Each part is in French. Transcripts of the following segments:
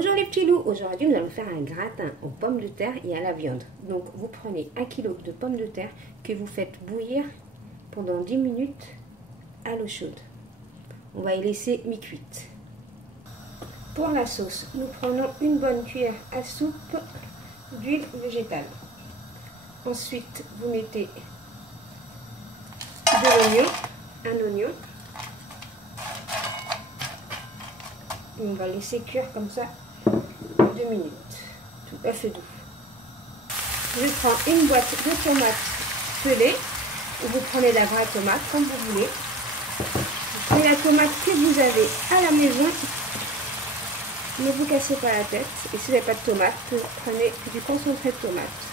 Bonjour les petits loups, aujourd'hui nous allons faire un gratin aux pommes de terre et à la viande. Donc vous prenez 1 kg de pommes de terre que vous faites bouillir pendant 10 minutes à l'eau chaude. On va y laisser mi-cuite. Pour la sauce, nous prenons une bonne cuillère à soupe d'huile végétale. Ensuite, vous mettez de l'oignon, un oignon. Et on va laisser cuire comme ça 2 minutes, tout à fait doux. Je prends une boîte de tomates pelées, ou vous prenez la vraie tomate comme vous voulez. Vous prenez la tomate que vous avez à la maison, ne vous cassez pas la tête. Et si vous n'avez pas de tomate, vous prenez du concentré de tomate.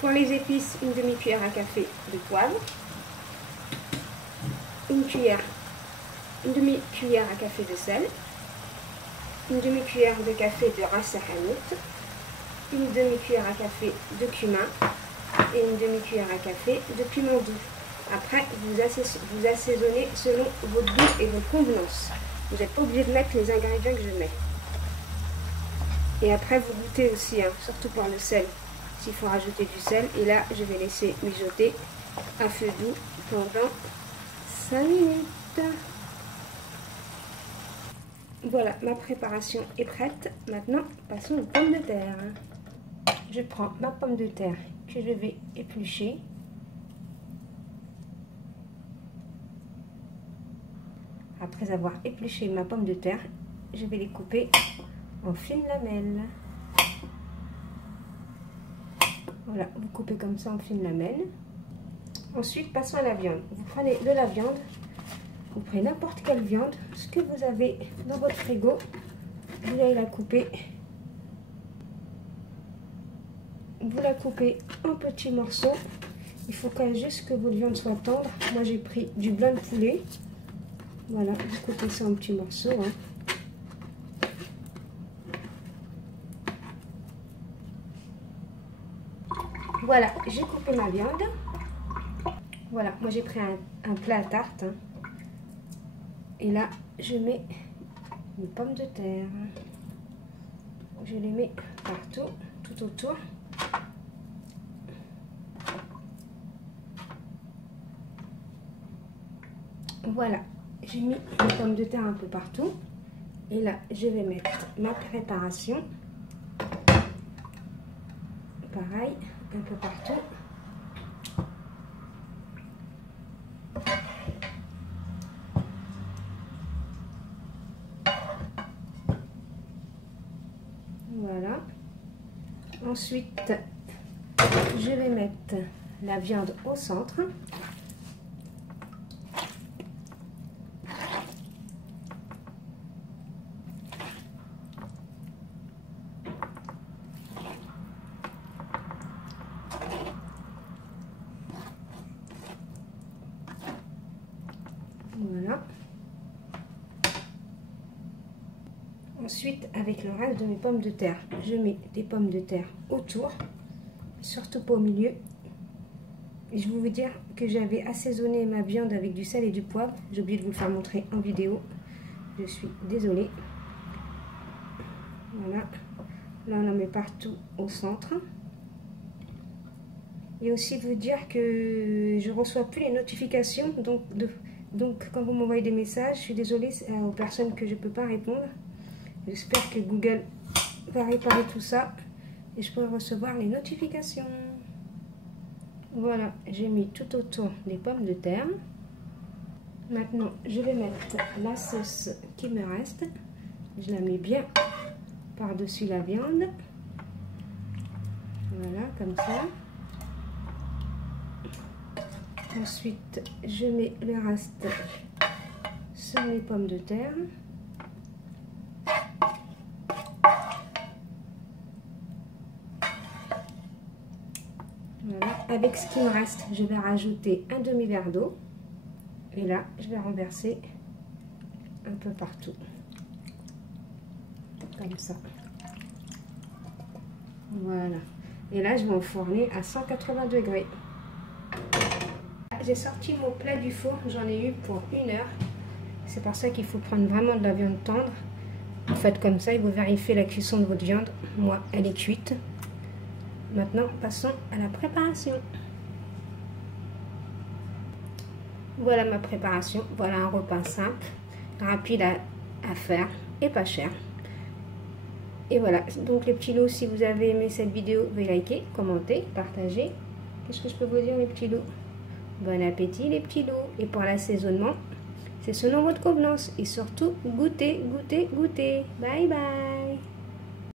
Pour les épices, une demi-cuillère à café de poivre, une demi-cuillère à café de sel, une demi-cuillère de café de ras el hanout, une demi-cuillère à café de cumin et une demi-cuillère à café de piment doux. Après, vous assaisonnez selon votre goût et votre convenance. Vous n'êtes pas obligé de mettre les ingrédients que je mets. Et après, vous goûtez aussi, hein, surtout pour le sel, s'il faut rajouter du sel. Et là, je vais laisser mijoter à feu doux pendant 5 minutes. Voilà, ma préparation est prête. Maintenant, passons aux pommes de terre. Je prends ma pomme de terre que je vais éplucher. Après avoir épluché ma pomme de terre, je vais les couper en fines lamelles. Voilà, vous coupez comme ça en fines lamelles. Ensuite, passons à la viande. Vous prenez de la viande. Vous prenez n'importe quelle viande, ce que vous avez dans votre frigo, vous allez la couper. Vous la coupez en petits morceaux. Il faut quand même juste que votre viande soit tendre. Moi, j'ai pris du blanc de poulet. Voilà, vous coupez ça en petits morceaux. Hein. Voilà, j'ai coupé ma viande. Voilà, moi j'ai pris un plat à tarte. Hein. Et là, je mets mes pommes de terre. Je les mets partout, tout autour. Voilà, j'ai mis mes pommes de terre un peu partout. Et là, je vais mettre ma préparation. Pareil, un peu partout. Voilà. Ensuite, je vais mettre la viande au centre. Voilà. Ensuite, avec le reste de mes pommes de terre, je mets des pommes de terre autour, surtout pas au milieu. Et je vais vous dire que j'avais assaisonné ma viande avec du sel et du poivre. J'ai oublié de vous le faire montrer en vidéo. Je suis désolée. Voilà. Là, on en met partout au centre. Et aussi vous dire que je ne reçois plus les notifications. Donc quand vous m'envoyez des messages, je suis désolée aux personnes que je ne peux pas répondre. J'espère que Google va réparer tout ça et je pourrai recevoir les notifications. Voilà, j'ai mis tout autour des pommes de terre. Maintenant, je vais mettre la sauce qui me reste. Je la mets bien par-dessus la viande. Voilà, comme ça. Ensuite, je mets le reste sur les pommes de terre. Voilà. Avec ce qui me reste, je vais rajouter un demi-verre d'eau. Et là, je vais renverser un peu partout. Comme ça. Voilà. Et là, je vais enfourner à 180 degrés. j'ai sorti mon plat du four. J'en ai eu pour 1 heure. C'est pour ça qu'il faut prendre vraiment de la viande tendre. Vous faites comme ça et vous vérifiez la cuisson de votre viande. Moi, elle est cuite. Maintenant, passons à la préparation. Voilà ma préparation. Voilà un repas simple, rapide à faire et pas cher. Et voilà, donc les petits loups, si vous avez aimé cette vidéo, veuillez liker, commenter, partager. Qu'est-ce que je peux vous dire les petits loups? Bon appétit les petits loups. Et pour l'assaisonnement, c'est selon votre convenance. Et surtout, goûtez, goûtez, goûtez. Bye bye.